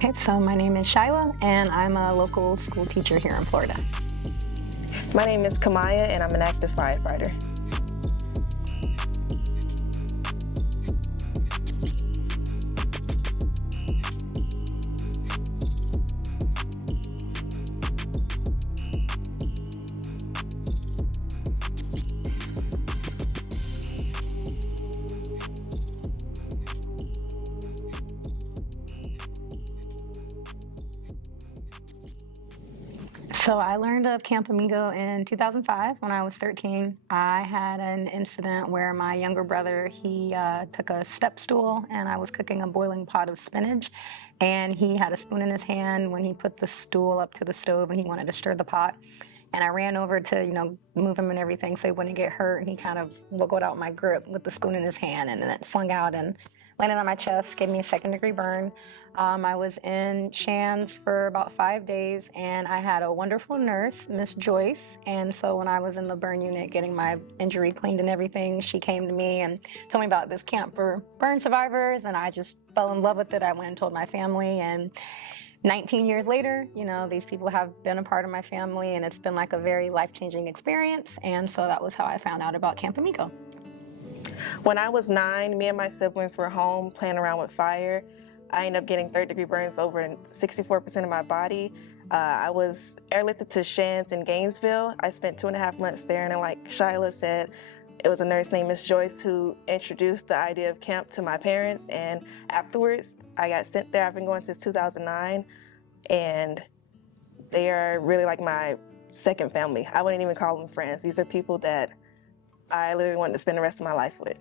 Okay, so my name is Shyla, and I'm a local school teacher here in Florida. My name is Kamaya, and I'm an active firefighter. So I learned of Camp Amigo in 2005 when I was 13. I had an incident where my younger brother, he took a step stool and I was cooking a boiling pot of spinach, and he had a spoon in his hand when he put the stool up to the stove and he wanted to stir the pot. And I ran over to, move him and everything so he wouldn't get hurt. And he kind of wiggled out my grip with the spoon in his hand, and then it flung out and landed on my chest, gave me a second-degree burn. I was in Shands for about 5 days, and I had a wonderful nurse, Miss Joyce. And so when I was in the burn unit getting my injury cleaned and everything, she came to me and told me about this camp for burn survivors, and I just fell in love with it. I went and told my family, and 19 years later, these people have been a part of my family, and it's been like a very life-changing experience. And so that was how I found out about Camp Amigo. When I was 9, me and my siblings were home playing around with fire. I ended up getting third-degree burns over 64% of my body. I was airlifted to Shands in Gainesville. I spent 2.5 months there, and like Shyla said, it was a nurse named Miss Joyce who introduced the idea of camp to my parents, and afterwards, I got sent there. I've been going since 2009, and they are really like my second family. I wouldn't even call them friends. These are people that I literally want to spend the rest of my life with.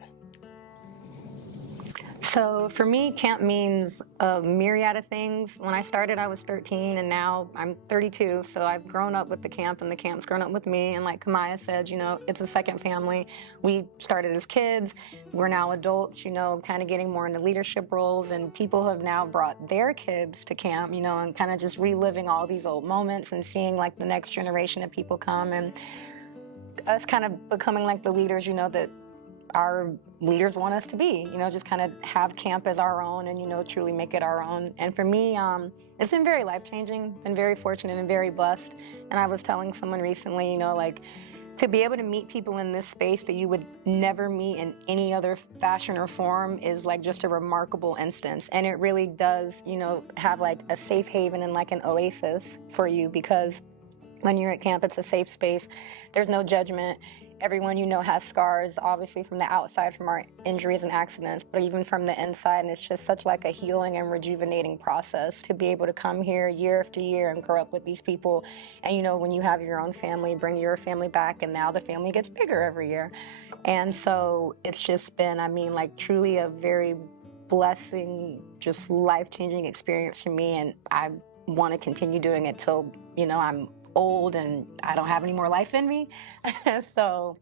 So for me, camp means a myriad of things. When I started, I was 13, and now I'm 32, so I've grown up with the camp, and the camp's grown up with me. And like Kamaya said, it's a second family. We started as kids. We're now adults, kind of getting more into leadership roles, and people have now brought their kids to camp, and kind of just reliving all these old moments and seeing like the next generation of people come, and us kind of becoming like the leaders, that our leaders want us to be, just kind of have camp as our own and, truly make it our own. And for me, it's been very life-changing, been very fortunate and very blessed. And I was telling someone recently, to be able to meet people in this space that you would never meet in any other fashion or form is like just a remarkable instance. And it really does, have like a safe haven and like an oasis for you, because when you're at camp, it's a safe space. There's no judgment. Everyone has scars, obviously from the outside from our injuries and accidents, but even from the inside. And it's just such like a healing and rejuvenating process to be able to come here year after year and grow up with these people. And when you have your own family, bring your family back, and now the family gets bigger every year. And so it's just been, truly a very blessing, just life-changing experience for me. And I want to continue doing it till, I'm old and I don't have any more life in me. So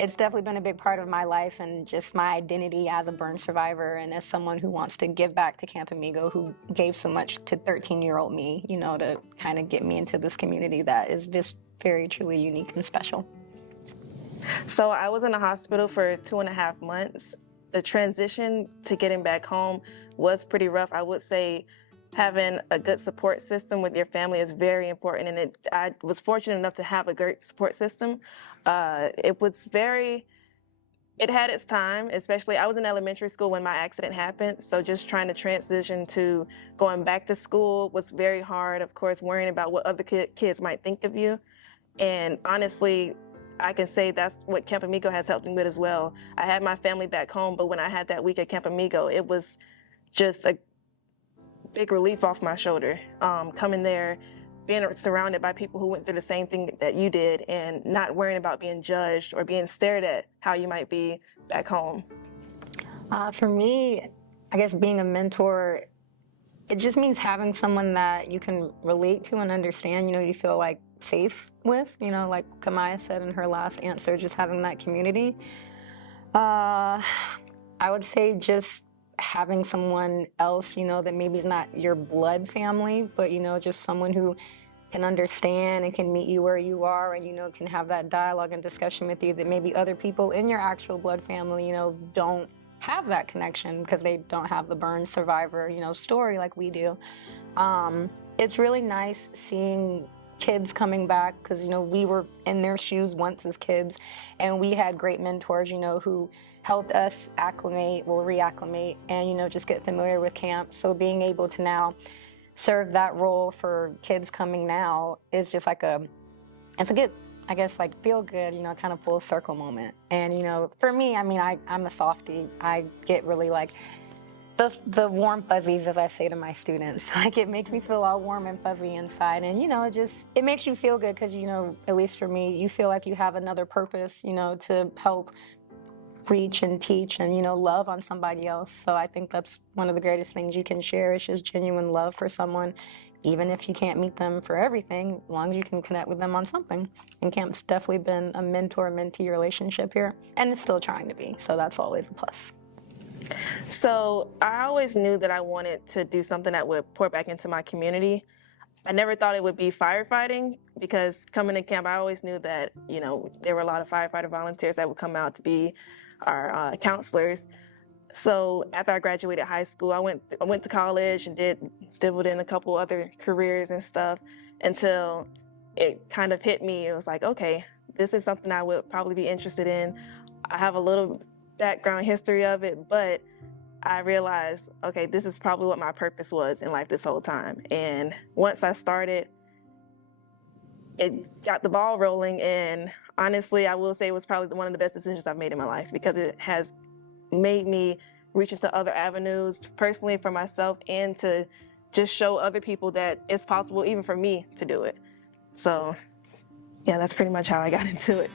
it's definitely been a big part of my life and just my identity as a burn survivor and as someone who wants to give back to Camp Amigo, who gave so much to 13-year-old me, to kind of get me into this community that is just very truly unique and special. So I was in the hospital for 2.5 months. The transition to getting back home was pretty rough. I would say having a good support system with your family is very important, and I was fortunate enough to have a great support system. It had its time, especially I was in elementary school when my accident happened, so just trying to transition to going back to school was very hard, of course, worrying about what other kids might think of you. And honestly, I can say that's what Camp Amigo has helped me with as well. I had my family back home, but when I had that week at Camp Amigo, it was just a big relief off my shoulder. Coming there, being surrounded by people who went through the same thing that you did, and not worrying about being judged or being stared at how you might be back home. For me, I guess being a mentor, it just means having someone that you can relate to and understand, you feel like safe with, like Kamaya said in her last answer, just having that community. I would say just having someone else, that maybe is not your blood family, but, just someone who can understand and can meet you where you are and, can have that dialogue and discussion with you that maybe other people in your actual blood family, don't have that connection because they don't have the burn survivor, story like we do. It's really nice seeing kids coming back because, we were in their shoes once as kids, and we had great mentors, who helped us reacclimate, and, just get familiar with camp. So being able to now serve that role for kids coming now is just it's a good, I guess, feel good, kind of full circle moment. And, for me, I'm a softie. I get really the warm fuzzies, as I say to my students. It makes me feel all warm and fuzzy inside. And, it makes you feel good because, at least for me, you feel like you have another purpose, to help reach and teach and, love on somebody else. So I think that's one of the greatest things you can share is just genuine love for someone, even if you can't meet them for everything, as long as you can connect with them on something. And camp's definitely been a mentor-mentee relationship here, and it's still trying to be, so that's always a plus. So I always knew that I wanted to do something that would pour back into my community. I never thought it would be firefighting because coming to camp, I always knew that, there were a lot of firefighter volunteers that would come out to be our counselors. So after I graduated high school, I went to college and dabbled in a couple other careers and stuff until it kind of hit me. It was like, okay, this is something I would probably be interested in. I have a little background history of it, but I realized, okay, this is probably what my purpose was in life this whole time. And once I started, it got the ball rolling, and honestly, I will say it was probably one of the best decisions I've made in my life because it has made me reach into other avenues personally for myself and to just show other people that it's possible even for me to do it. So yeah, that's pretty much how I got into it.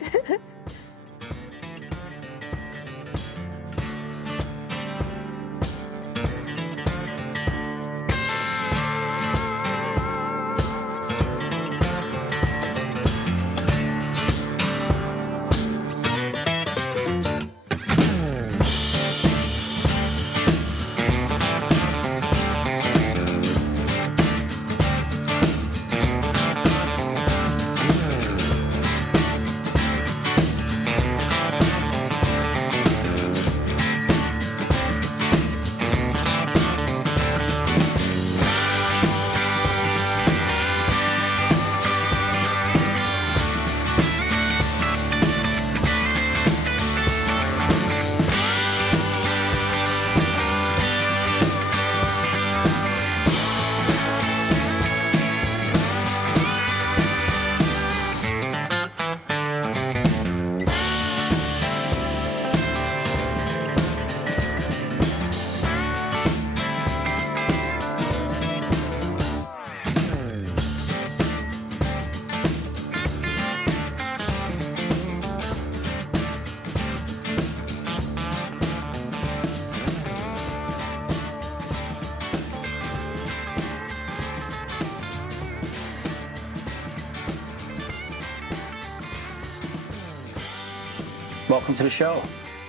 Welcome to the show.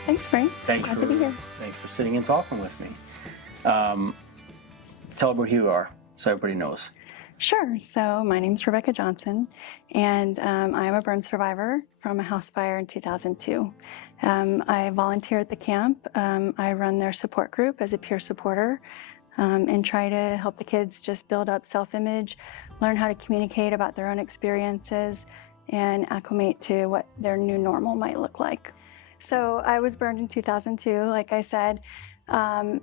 Thanks, Frank. Thanks for sitting and talking with me. Tell everybody who you are so everybody knows. Sure. So my name is Rebecca Johnson, and I'm a burn survivor from a house fire in 2002. I volunteer at the camp. I run their support group as a peer supporter and try to help the kids just build up self-image, learn how to communicate about their own experiences, and acclimate to what their new normal might look like. So I was burned in 2002, like I said, and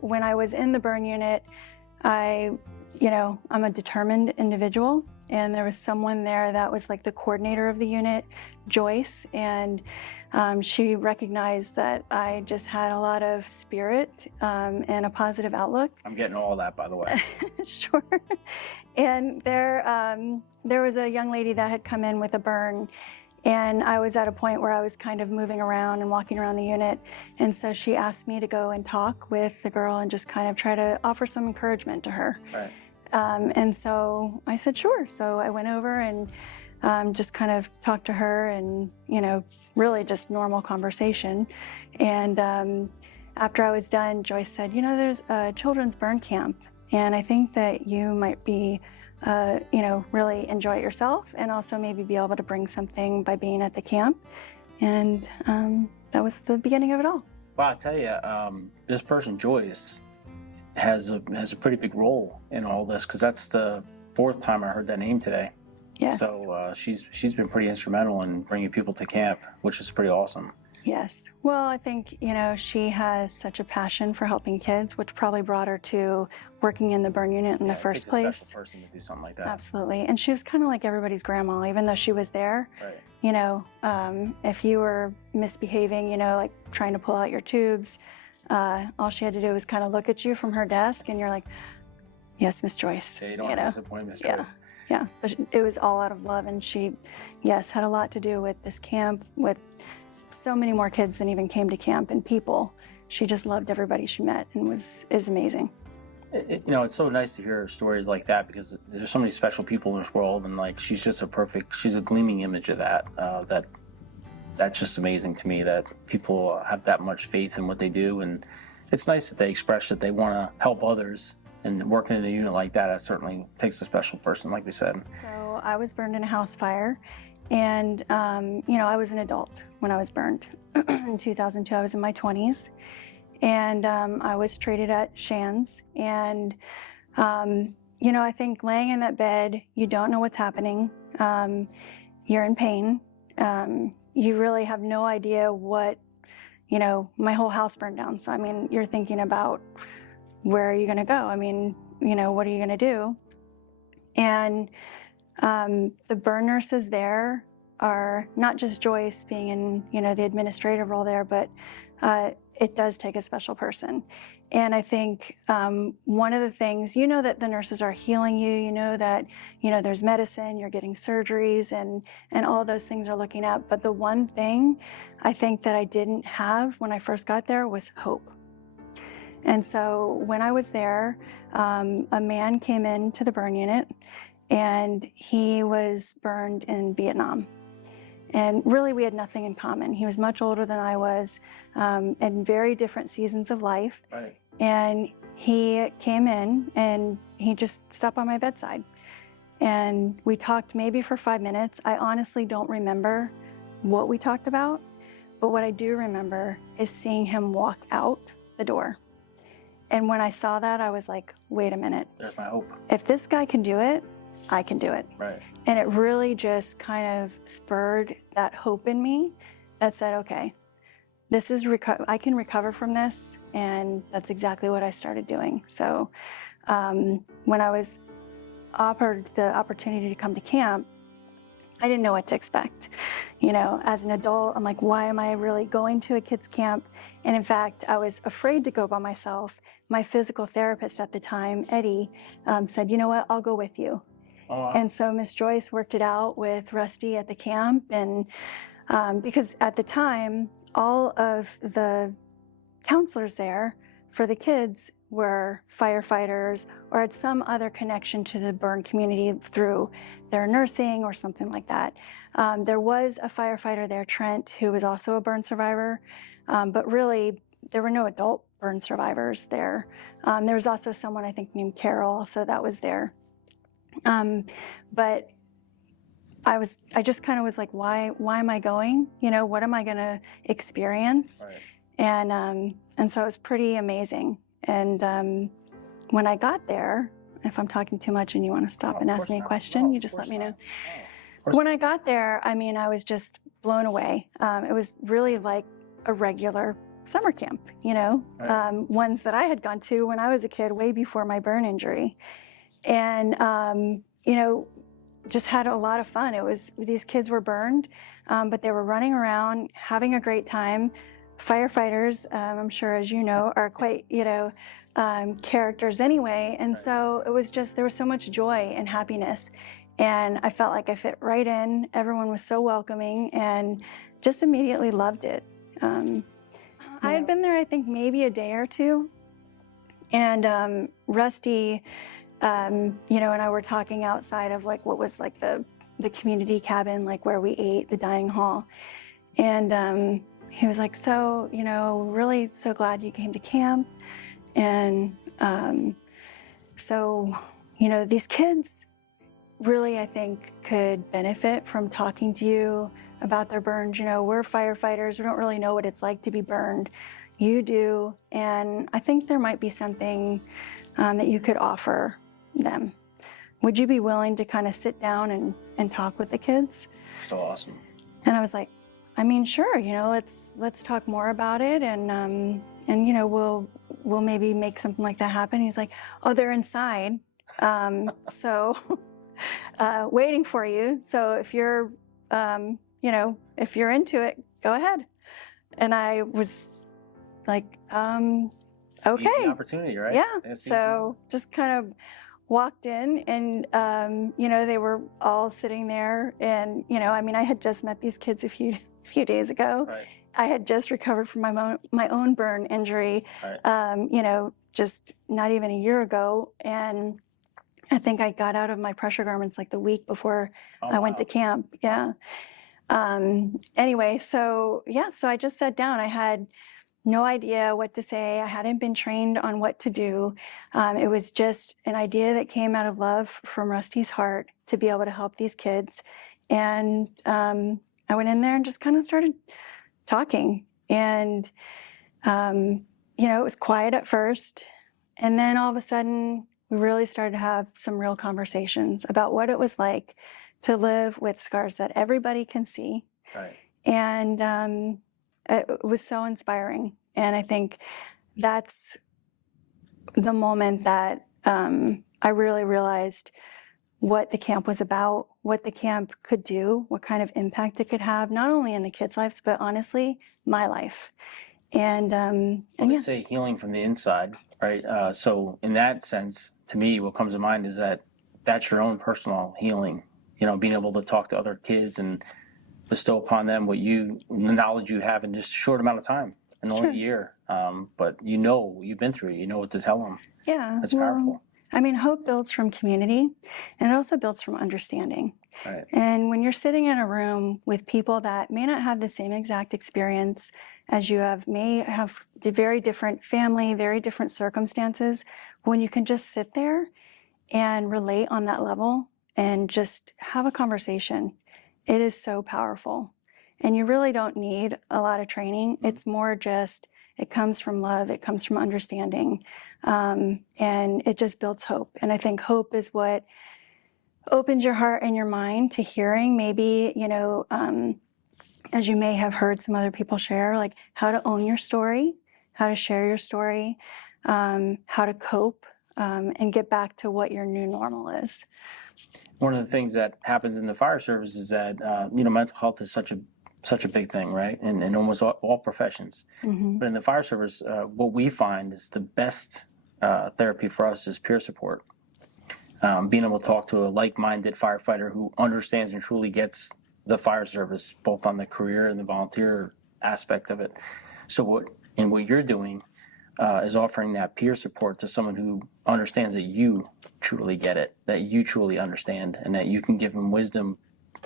when I was in the burn unit, I'm a determined individual, and there was someone there that was like the coordinator of the unit, Joyce, and she recognized that I just had a lot of spirit and a positive outlook. I'm getting all that, by the way. Sure. And there was a young lady that had come in with a burn, and I was at a point where I was kind of moving around and walking around the unit, and so she asked me to go and talk with the girl and just kind of try to offer some encouragement to her. Right. And so I said, sure. So I went over and just kind of talked to her and, really just normal conversation. And after I was done, Joyce said, there's a children's burn camp, and I think that you might be, really enjoy it yourself and also maybe be able to bring something by being at the camp. And that was the beginning of it all. Well, I'll tell you, this person, Joyce, has a pretty big role in all this, because that's the fourth time I heard that name today. Yes. So she's been pretty instrumental in bringing people to camp, which is pretty awesome. Yes. Well, I think, she has such a passion for helping kids, which probably brought her to working in the burn unit in the first place. It takes a special person to do something like that. Absolutely. And she was kind of like everybody's grandma, even though she was there. Right. If you were misbehaving, like trying to pull out your tubes, all she had to do was kind of look at you from her desk, and you're like, yes, Miss Joyce. Yeah, you don't want to disappoint Miss Joyce. Yeah, but it was all out of love, and she, yes, had a lot to do with this camp, with so many more kids than even came to camp, and people. She just loved everybody she met, and is amazing. It's so nice to hear stories like that, because there's so many special people in this world, and like she's a gleaming image of that. That's just amazing to me, that people have that much faith in what they do, and it's nice that they express that they want to help others. And working in a unit like that certainly takes a special person, like we said. So I was burned in a house fire, and I was an adult when I was burned. In 2002, I was in my 20s, and I was treated at Shands. And I think laying in that bed, you don't know what's happening. You're in pain. You really have no idea what, my whole house burned down. So, you're thinking about, where are you going to go? What are you going to do? And the burn nurses there are not just Joyce being in, the administrative role there, but it does take a special person. And I think one of the things, that the nurses are healing you, that, there's medicine, you're getting surgeries, and all those things are looking up. But the one thing I think that I didn't have when I first got there was hope. And so when I was there, a man came into the burn unit, and he was burned in Vietnam. And really, we had nothing in common. He was much older than I was, in very different seasons of life. Right. And he came in, and he just stopped by my bedside. And we talked maybe for 5 minutes. I honestly don't remember what we talked about, but what I do remember is seeing him walk out the door. And when I saw that, I was like, wait a minute. There's my hope. If this guy can do it, I can do it. Right. And it really just kind of spurred that hope in me that said, okay, this is I can recover from this. And that's exactly what I started doing. So when I was offered the opportunity to come to camp, I didn't know what to expect. As an adult, I'm like, why am I really going to a kids' camp? And in fact, I was afraid to go by myself. My physical therapist at the time, Eddie, said, you know what, I'll go with you. Oh, wow. And so Miss Joyce worked it out with Rusty at the camp. And because at the time, all of the counselors there for the kids were firefighters or had some other connection to the burn community through their nursing or something like that. There was a firefighter there, Trent, who was also a burn survivor, but really there were no adult burn survivors there. There was also someone I think named Carol, so that was there. But I just kind of was like, why am I going? What am I going to experience? Right. And so it was pretty amazing. And when I got there, if I'm talking too much and you want to stop and ask me a question, you just let me know. When I got there, I was just blown away. It was really like a regular summer camp, Right. Ones that I had gone to when I was a kid, way before my burn injury. And, just had a lot of fun. These kids were burned, but they were running around, having a great time. Firefighters, I'm sure, as you know, are quite, characters anyway. And so it was just, there was so much joy and happiness. And I felt like I fit right in. Everyone was so welcoming and just immediately loved it. I had been there, I think, maybe a day or two. And Rusty, and I were talking outside of like what was like the community cabin, like where we ate, the dining hall. And he was like, so, really so glad you came to camp. And so, these kids really, I think, could benefit from talking to you about their burns. We're firefighters. We don't really know what it's like to be burned. you do, and I think there might be something that you could offer them. Would you be willing to kind of sit down and talk with the kids? So awesome. And I was like, I mean, sure, let's talk more about it, and we'll maybe make something like that happen. He's like, oh, they're inside, so waiting for you. So if you're, if you're into it, go ahead. And I was like, okay, Easy opportunity, right? yeah. So just kind of walked in, and they were all sitting there, and I had just met these kids a few days ago. Right. I had just recovered from my own burn injury, Right. Just not even a year ago, and I think I got out of my pressure garments like the week before I went to camp. Yeah. Anyway, so I just sat down. I had no idea what to say. I hadn't been trained on what to do. It was just an idea that came out of love from Rusty's heart to be able to help these kids. And I went in there and just kind of started talking. And, it was quiet at first. And then all of a sudden, we really started to have some real conversations about what it was like to live with scars that everybody can see. Right. And it was so inspiring. And I think that's the moment that I really realized what the camp was about, what the camp could do, what kind of impact it could have, not only in the kids' lives, but honestly, my life. And They say healing from the inside, right? So in that sense, to me, what comes to mind is that that's your own personal healing. Being able to talk to other kids and bestow upon them the knowledge you have in just a short amount of time, in only a year. But you've been through it. You know what to tell them. Yeah, That's powerful. I mean, hope builds from community, and it also builds from understanding. Right. And when you're sitting in a room with people that may not have the same exact experience as you have, may have very different family, very different circumstances, when you can just sit there and relate on that level and just have a conversation, it is so powerful. And you really don't need a lot of training. It's more just, it comes from love, it comes from understanding, and it just builds hope. And I think hope is what opens your heart and your mind to hearing maybe, as you may have heard some other people share, like how to own your story, how to share your story, how to cope, and get back to what your new normal is. One of the things that happens in the fire service is that mental health is such a big thing, right? In almost all professions. Mm-hmm. But in the fire service, what we find is the best therapy for us is peer support. Being able to talk to a like-minded firefighter who understands and truly gets the fire service, both on the career and the volunteer aspect of it. So what you're doing is offering that peer support to someone who understands that you truly get it, that you truly understand, and that you can give them wisdom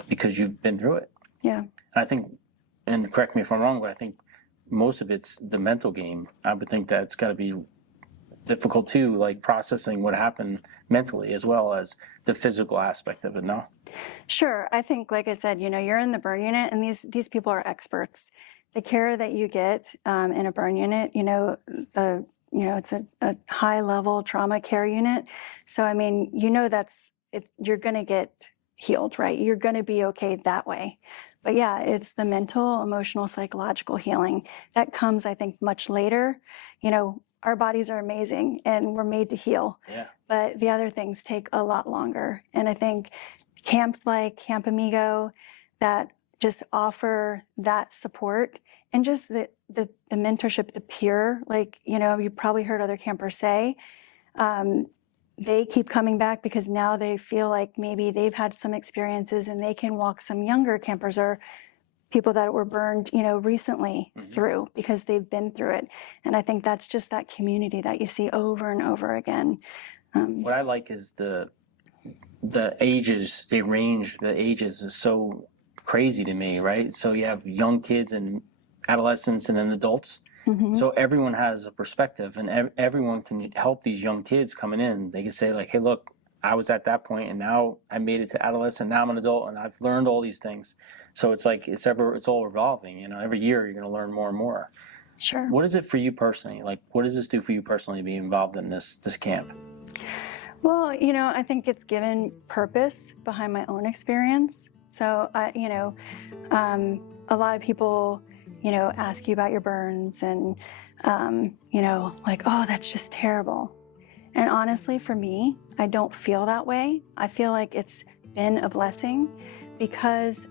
because you've been through it. Yeah. I think, and correct me if I'm wrong, but I think most of it's the mental game. I would think that it's got to be difficult too, like processing what happened mentally as well as the physical aspect of it, no? Sure. I think, like I said, you're in the burn unit, and these people are experts. The care that you get in a burn unit, it's a high-level trauma care unit. So, I mean, you're going to get healed, right? You're going to be okay that way. But yeah, it's the mental, emotional, psychological healing that comes, I think, much later. Our bodies are amazing and we're made to heal. Yeah. But the other things take a lot longer. And I think camps like Camp Amigo that just offer that support and just the mentorship, the peer, like, you probably heard other campers say, they keep coming back because now they feel like maybe they've had some experiences and they can walk some younger campers or people that were burned, recently through because they've been through it. And I think that's just that community that you see over and over again. What I like is the ages, the ages is so crazy to me, right? So you have young kids and adolescents and then adults. Mm-hmm. So everyone has a perspective and everyone can help these young kids coming in. They can say like, hey, look, I was at that point and now I made it to adolescent, now I'm an adult and I've learned all these things. So it's like, it's all evolving, every year you're going to learn more and more. Sure. What is it for you personally? Like, what does this do for you personally to be involved in this camp? Well, I think it's given purpose behind my own experience. So, a lot of people, ask you about your burns and, like, oh, that's just terrible. And honestly, for me, I don't feel that way. I feel like it's been a blessing because,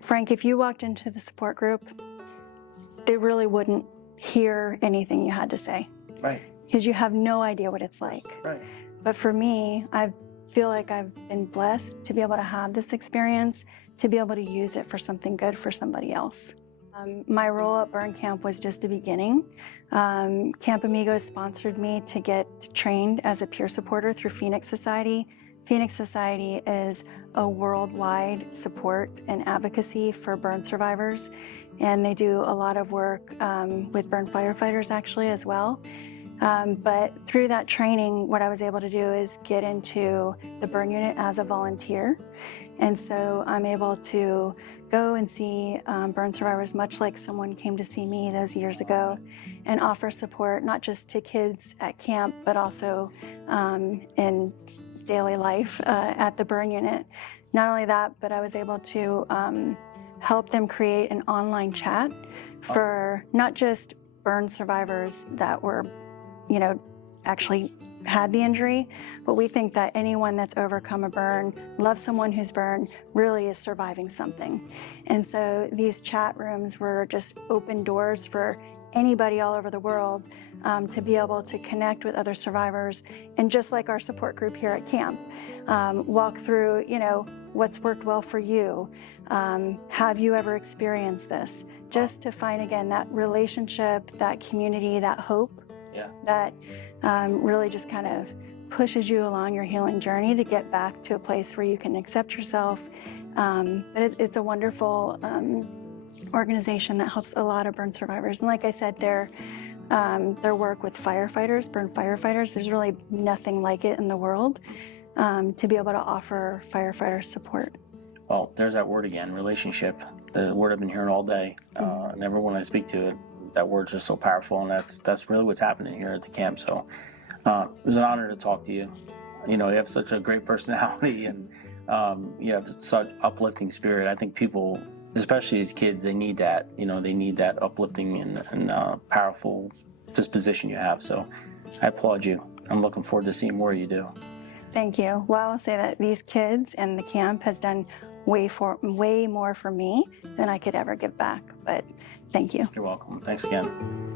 Frank, if you walked into the support group, they really wouldn't hear anything you had to say. Right. Because you have no idea what it's like. Right. But for me, I feel like I've been blessed to be able to have this experience, to be able to use it for something good for somebody else. My role at Burn Camp was just a beginning. Camp Amigo sponsored me to get trained as a peer supporter through Phoenix Society. Phoenix Society is a worldwide support and advocacy for burn survivors, and they do a lot of work with burn firefighters actually as well. But through that training, what I was able to do is get into the burn unit as a volunteer. And so I'm able to go and see burn survivors, much like someone came to see me those years ago, and offer support not just to kids at camp, but also in daily life at the burn unit. Not only that, but I was able to help them create an online chat for not just burn survivors that were, actually had the injury, but we think that anyone that's overcome a burn, loves someone who's burned, really is surviving something. And so these chat rooms were just open doors for anybody all over the world to be able to connect with other survivors, and just like our support group here at camp, walk through, what's worked well for you. Have you ever experienced this? Just to find, again, that relationship, that community, that hope. Yeah. That really just kind of pushes you along your healing journey to get back to a place where you can accept yourself. But it's a wonderful organization that helps a lot of burn survivors. And like I said, their work with firefighters, burn firefighters, there's really nothing like it in the world to be able to offer firefighter support. Well, there's that word again, relationship. The word I've been hearing all day. And everyone I speak to, that word's just so powerful, and that's really what's happening here at the camp. So it was an honor to talk to you. You have such a great personality, and you have such uplifting spirit. I think people, especially as kids, they need that. They need that uplifting and powerful disposition you have. So I applaud you. I'm looking forward to seeing more you do. Thank you. Well, I'll say that these kids and the camp has done way more for me than I could ever give back. But thank you. You're welcome. Thanks again.